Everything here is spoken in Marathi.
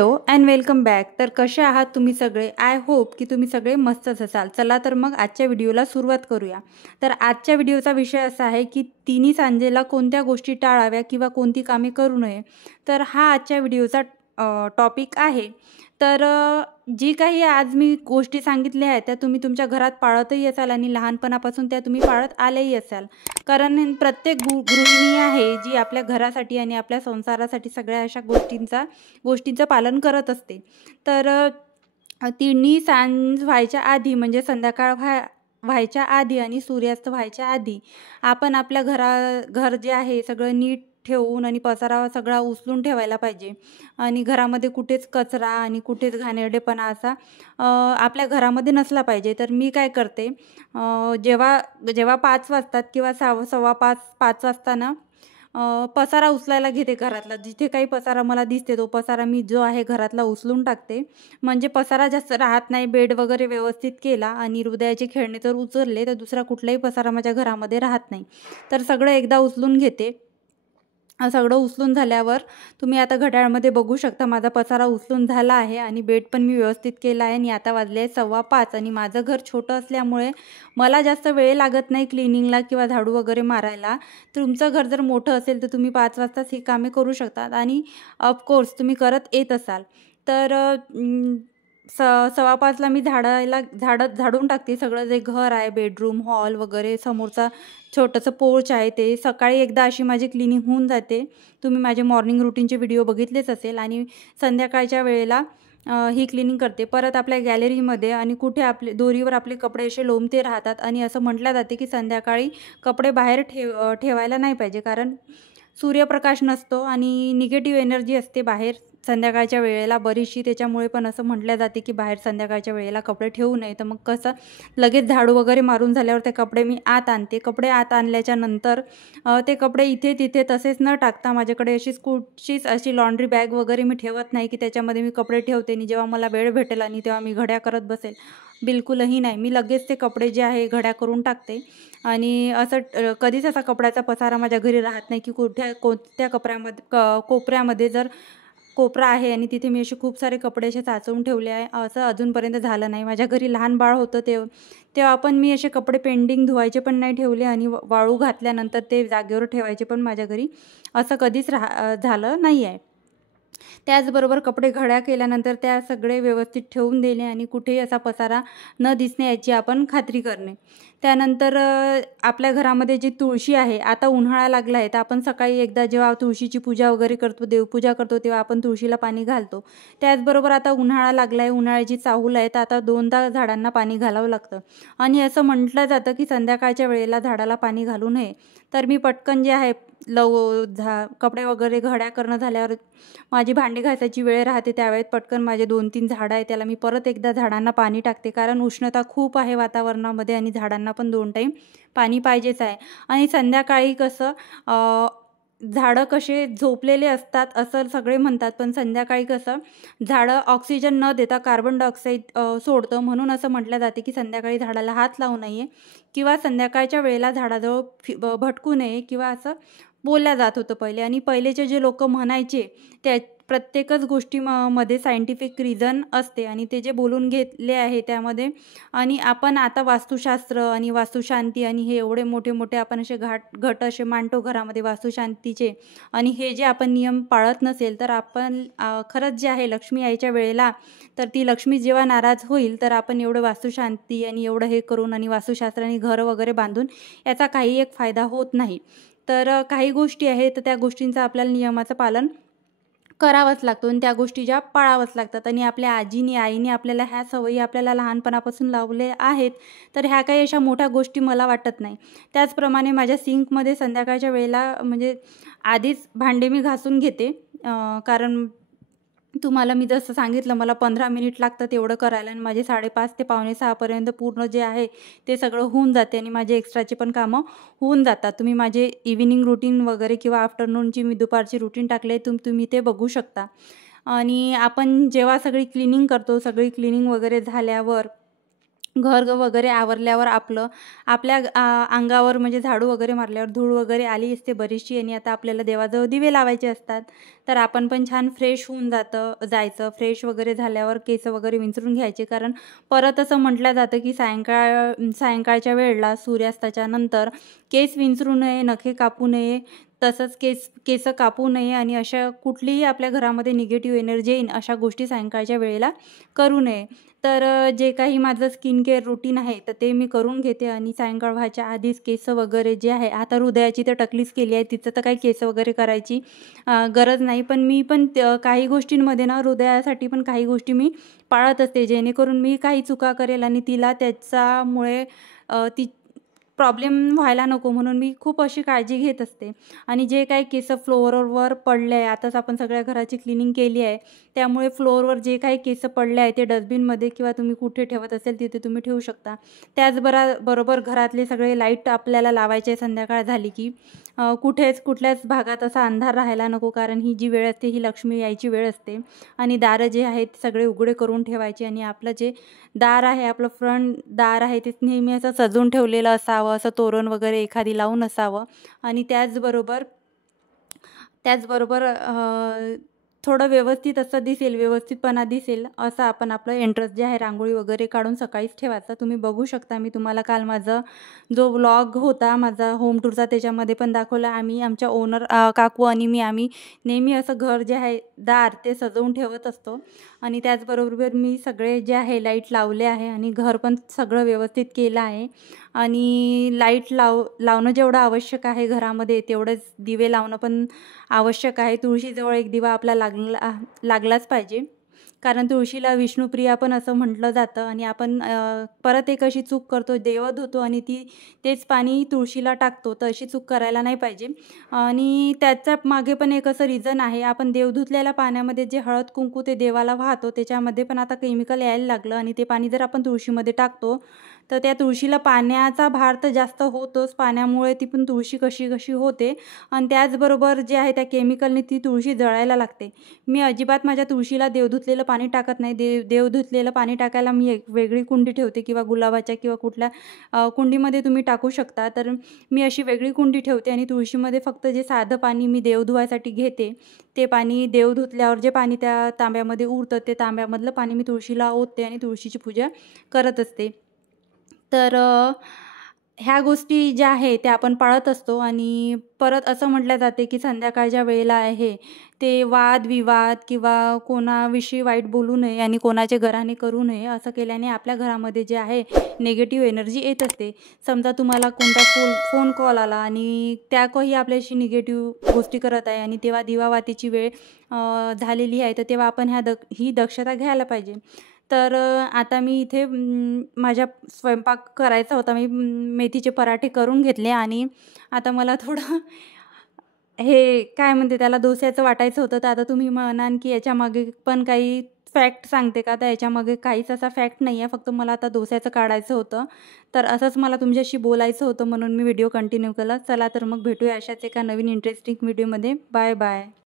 Hello and welcome back. तर कसे आहात तुम्ही सगळे? आय होप की तुम्ही सगळे मस्तच असाल. चला तर मग आजच्या व्हिडिओला सुरुवात करूया. तर आजच्या व्हिडिओचा विषय असा आहे की तिन्ही सांजेला कोणत्या गोष्टी टाळाव्या किंवा कोणती कामे करू नये. तर हा आजच्या व्हिडिओचा टॉपिक आहे. तर जी काही आज मी गोष्टी सांगितल्या आहेत त्या तुम्ही तुमच्या घरात पाळतही असाल आणि लहानपणापासून त्या तुम्ही पाळत आलेही असाल. कारण प्रत्येक गृहिणी आहे जी आपल्या घरासाठी आणि आपल्या संसारासाठी सगळ्या अशा गोष्टींचं पालन करत असते. तर तिन्ही सांज व्हायच्या आधी म्हणजे संध्याकाळ व्हायच्या आधी आणि सूर्यास्त व्हायच्या आधी आपण आपल्या घर जे आहे सगळं नीट ठेवून आणि पसारा सगळा उचलून ठेवायला पाहिजे. आणि घरामध्ये कुठेच कचरा आणि कुठेच घाणेरडेपणा असा आपल्या घरामध्ये नसला पाहिजे. तर मी काय करते, जेव्हा जेव्हा 5 वाजतात किंवा 5 वाजता ना पसारा उचलायला घेते घरातला. जिथे काही पसारा मला दिसते तो पसारा मी जो आहे घरातला उचलून टाकते. म्हणजे पसारा जास्त राहत नाही. बेड वगैरे व्यवस्थित केला आणि हृदयाचे खेळणे जर उचलले तर दुसरा कुठलाही पसारा माझ्या घरामध्ये राहत नाही. तर सगळं एकदा उचलून घेते. सगळं उचलून झाल्यावर तुम्ही आता घड्याळामध्ये बघू शकता माझा पसारा उचलून झाला आहे आणि बेड पण मी व्यवस्थित केला आहे. आणि आता वाजले 5:15 आणि माझं घर छोटं असल्यामुळे मला जास्त वेळ लागत नाही क्लिनिंगला किंवा झाडू वगैरे मारायला. तुमचं घर जर मोठं असेल तर तुम्ही 5 वाजताच ही कामे करू शकतात आणि ऑफकोर्स तुम्ही करत येत असाल. तर 5:15ला मी झाडून टाकते सगळं जे घर आहे, बेडरूम, हॉल वगैरे, समोरचा छोटंसं पोर्च आहे ते. सकाळी एकदा अशी माझी क्लिनिंग होऊन जाते. तुम्ही माझे मॉर्निंग रुटीनचे व्हिडिओ बघितलेच असेल. आणि संध्याकाळच्या वेळेला ही क्लिनिंग करते. परत आपल्या गॅलरीमध्ये आणि कुठे आपले दोरीवर आपले कपडे असे लोंबते राहतात आणि असं म्हटलं जाते की संध्याकाळी कपडे बाहेर ठेवायला नाही पाहिजे. कारण सूर्यप्रकाश नसतो आणि निगेटिव्ह एनर्जी असते बाहेर संध्याकाळच्या वेळेला बरीचशी. त्याच्यामुळे पण असं म्हटलं जाते की बाहेर संध्याकाळच्या वेळेला कपडे ठेवू नये. तर मग कसं लगेच झाडू वगैरे मारून झाल्यावर ते कपडे मी आत आणते. कपडे आत आणल्याच्या नंतर ते कपडे इथे तिथे तसेच न टाकता माझ्याकडे कुठचीच अशी लॉन्ड्री बॅग वगैरे मी ठेवत नाही की त्याच्यामध्ये मी कपडे ठेवते आणि जेव्हा मला वेळ भेटेल आणि तेव्हा मी घड्या करत बसेल. बिलकुलही नाही. मी लगेच ते कपडे जे आहे घड्या करून टाकते. आणि असं कधीच असा कपड्याचा पसारा माझ्या घरी राहत नाही की कोणत्या कोपऱ्यामध्ये जर कोपरा आहे आणि तिथे मी असे खूप सारे कपडे असे साचवून ठेवले आहे, असं अजूनपर्यंत झालं नाही. माझ्या घरी लहान बाळ होतं तेव्हा पण मी असे कपडे पेंडिंग धुवायचे पण नाही ठेवले आणि वाळू घातल्यानंतर ते जागेवर ठेवायचे पण माझ्या घरी असं कधीच झालं नाही आहे. त्याचबरोबर कपडे घड्या केल्यानंतर त्या सगळे व्यवस्थित ठेवून देणे आणि कुठेही असा पसारा न दिसणे याची आपण खात्री करणे. त्यानंतर आपल्या घरामध्ये जी तुळशी आहे, आता उन्हाळा लागला आहे तर आपण सकाळी एकदा जेव्हा तुळशीची पूजा वगैरे करतो, देवपूजा करतो, तेव्हा आपण तुळशीला पाणी घालतो. त्याचबरोबर आता उन्हाळा लागला आहे, उन्हाळ्याची चाहूल आहे, तर आता 2दा झाडांना पाणी घालावं लागतं. आणि असं म्हटलं जातं की संध्याकाळच्या वेळेला झाडाला पाणी घालू नये. तर मी पटकन जे आहे कपडे वगैरे घड्या करणं झाल्यावर माझी भांडी घासायची वेळ राहते, त्यावेळेत पटकन माझे 2-3 झाडं आहे त्याला मी परत एकदा झाडांना पाणी टाकते. कारण उष्णता खूप आहे वातावरणामध्ये आणि झाडांना पण 2 टाईम पाणी पाहिजेच आहे. आणि संध्याकाळी कसं झाडं कसे झोपलेले असतात असं सगळे म्हणतात, पण संध्याकाळी कसं झाडं ऑक्सिजन न देता कार्बन डायऑक्साईड सोडतं. म्हणून असं म्हटलं जाते की संध्याकाळी झाडाला हात लावू नये किंवा संध्याकाळच्या वेळेला झाडाजवळ भटकू नये किंवा असं बोलल्या जात होतं पहिले. आणि पहिलेचे जे लोक म्हणायचे त्या प्रत्येकच मध्ये सायंटिफिक रिझन असते आणि ते जे बोलून घेतले आहे त्यामध्ये. आणि आपण आता वास्तुशास्त्र आणि वास्तुशांती आणि हे एवढे मोठे मोठे आपण असे घट असे मांडतो घरामध्ये वास्तुशांतीचे, आणि हे जे आपण नियम पाळत नसेल तर आपण खरंच जे आहे लक्ष्मी यायच्या वेळेला तर ती लक्ष्मी जेव्हा नाराज होईल तर आपण एवढं वास्तुशांती आणि एवढं हे करून आणि वास्तुशास्त्राने घर वगैरे बांधून याचा काही एक फायदा होत नाही. तर काही गोष्टी आहेत तर त्या गोष्टींचं आपल्याला नियमाचं पालन करावंच लागतो आणि त्या गोष्टी ज्या पाळावंच लागतात. आणि आपल्या आईने आपल्याला ह्या सवयी आपल्याला लहानपणापासून लावले आहेत, तर ह्या काही अशा मोठ्या गोष्टी मला वाटत नाही. त्याचप्रमाणे माझ्या सिंकमध्ये संध्याकाळच्या वेळेला म्हणजे आधीच भांडे मी घासून घेते. कारण तुम्हाला मी जसं सांगितलं मला 15 मिनिट लागतात एवढं करायला आणि माझे 5:30 ते 5:45पर्यंत पूर्ण जे आहे ते सगळं होऊन जाते आणि माझे एक्स्ट्राचे पण कामं होऊन जातात. तुम्ही माझे इव्हिनिंग रुटीन वगैरे किंवा आफ्टरनूनची मी दुपारची रुटीन टाकले तुम्ही ते बघू शकता. आणि आपण जेव्हा सगळी क्लिनिंग करतो, सगळी क्लिनिंग वगैरे झाल्यावर वगैरे आवरल्यावर आपल्या अंगावर म्हणजे झाडू वगैरे मारल्यावर धूळ वगैरे आली असते बरीचशी आणि आता आपल्याला देवाजवळ दिवे लावायचे असतात. तर आपण पण छान फ्रेश होऊन जायचं. फ्रेश वगैरे झाल्यावर केस वगैरे विंचरून घ्यायचे, कारण परत असं म्हटलं जातं की सायंकाळच्या वेळेला सूर्यास्ताच्या नंतर केस विंचरू नये, नखे कापू नये, तसंच केस कापू नये आणि अशा कुठलीही आपल्या घरामध्ये निगेटिव्ह एनर्जी येईन अशा गोष्टी सायंकाळच्या वेळेला करू नये. तर जे काही माझं स्किन केअर रुटीन आहे तर ते मी करून घेते आणि सायंकाळ व्हायच्या आधीच केस वगैरे जे आहे, आता हृदयाची तर टकलीच केली आहे, तिचं तर काही केस वगैरे करायची गरज नाही. पण मी पण काही गोष्टींमध्ये ना हृदयासाठी पण काही गोष्टी मी पाळत असते, जेणेकरून मी काही चुका करेल आणि तिला त्याच्यामुळे ती प्रॉब्लेम व्हायला नको, म्हणून मी खूप अशी काळजी घेत असते. आणि जे काही केस फ्लोअरवर पडले आहे, आताच आपण सगळ्या घराची क्लिनिंग केली आहे, त्यामुळे फ्लोअरवर जे काही केस पडले आहे ते डस्टबिनमध्ये किंवा तुम्ही कुठे ठेवत असेल तिथे तुम्ही ठेवू शकता. बरोबर घरातले सगळे लाईट आपल्याला लावायचे संध्याकाळ झाली की. कुठल्याच भागात असा अंधार राहायला नको, कारण ही जी वेळ असते ही लक्ष्मी यायची वेळ असते. आणि दारं जे आहेत सगळे उघडे करून ठेवायचे आणि आपलं जे दार आहे, आपलं फ्रंट दार आहे ते नेहमी असं सजवून ठेवलेलं असावं, असं तोरण वगैरे एखादी लावून असावं. आणि त्याचबरोबर थोडं व्यवस्थितपणा दिसेल असं आपण आपलं एंट्रन्स जे आहे रांगोळी वगैरे काढून सकाळीच ठेवायचं. तुम्ही बघू शकता, मी तुम्हाला काल माझा जो व्लॉग होता माझा होम टूरचा त्याच्यामध्ये पण दाखवला. आमच्या ओनर काकू आणि आम्ही नेहमी असं घर जे आहे दार ते सजवून ठेवत असतो. आणि त्याचबरोबर मी सगळे जे आहे लाईट लावले आहे आणि घर पण सगळं व्यवस्थित केलं आहे. आणि लाईट लावणं जेवढं आवश्यक आहे घरामध्ये, तेवढंच दिवे लावणं पण आवश्यक आहे. तुळशीजवळ एक दिवा आपला लागलाच पाहिजे, कारण तुळशीला विष्णुप्रिया पण असं म्हटलं जातं. आणि आपण परत एक अशी चूक करतो, देव धुतो आणि तेच पाणी तुळशीला टाकतो, तर अशी चूक करायला नाही पाहिजे. आणि त्याच्या मागे पण एक असं रिझन आहे, आपण देव धुतलेल्या पाण्यामध्ये जे हळद कुंकू ते देवाला वाहतो त्याच्यामध्ये पण आता केमिकल यायला लागलं आणि ते पाणी जर आपण तुळशीमध्ये टाकतो तर त्या तुळशीला पाण्याचा भार तर जास्त होतोच, पाण्यामुळे ती पण तुळशी कशी होते. आणि त्याचबरोबर जे आहे त्या केमिकलने ती तुळशी जळायला लागते. मी अजिबात माझ्या तुळशीला देव धुतलेलं पाणी टाकत नाही. देव धुतलेलं पाणी टाकायला मी एक वेगळी कुंडी ठेवते, किंवा गुलाबाच्या किंवा कुठल्या कुंडीमध्ये तुम्ही टाकू शकता. तर मी अशी वेगळी कुंडी ठेवते आणि तुळशीमध्ये फक्त जे साधं पाणी मी देव धुवायसाठी घेते, ते पाणी देव धुतल्यावर जे पाणी त्या तांब्यामध्ये उरतं ते तांब्यामधलं पाणी मी तुळशीला ओतते आणि तुळशीची पूजा करत असते. तर ह्या गोष्टी ज्या आहे त्या आपण पाळत असतो. आणि परत असं म्हटलं जाते की संध्याकाळच्या वेळेला आहे ते वादविवाद किंवा कोणाविषयी वाईट बोलू नये आणि कोणाचे घराणे करू नये. असं केल्याने आपल्या घरामध्ये जे आहे निगेटिव्ह एनर्जी येत असते. समजा तुम्हाला कोणता फोन कॉल आला आणि त्या काही आपल्याशी निगेटिव्ह गोष्टी करत आहे आणि तेव्हा दिवावातीची वेळ झालेली आहे, तर तेव्हा आपण ही दक्षता घ्यायला पाहिजे. तर आता मी इथे माझ्या स्वयंपाक करायचा होता, मी मेथीचे पराठे करून घेतले आणि आता मला थोडं हे काय म्हणते त्याला डोस्याचं वाटायचं होतं. तर आता तुम्ही म्हणाल की याच्यामागे पण काही फॅक्ट सांगते का? तर याच्यामागे काहीच असा फॅक्ट नाही आहे, फक्त मला आता डोस्याचं काढायचं होतं. तर असंच मला तुमच्याशी बोलायचं होतं म्हणून मी व्हिडिओ कंटिन्यू केला. चला तर मग भेटूया अशाच एका नवीन इंटरेस्टिंग व्हिडिओमध्ये. Bye bye.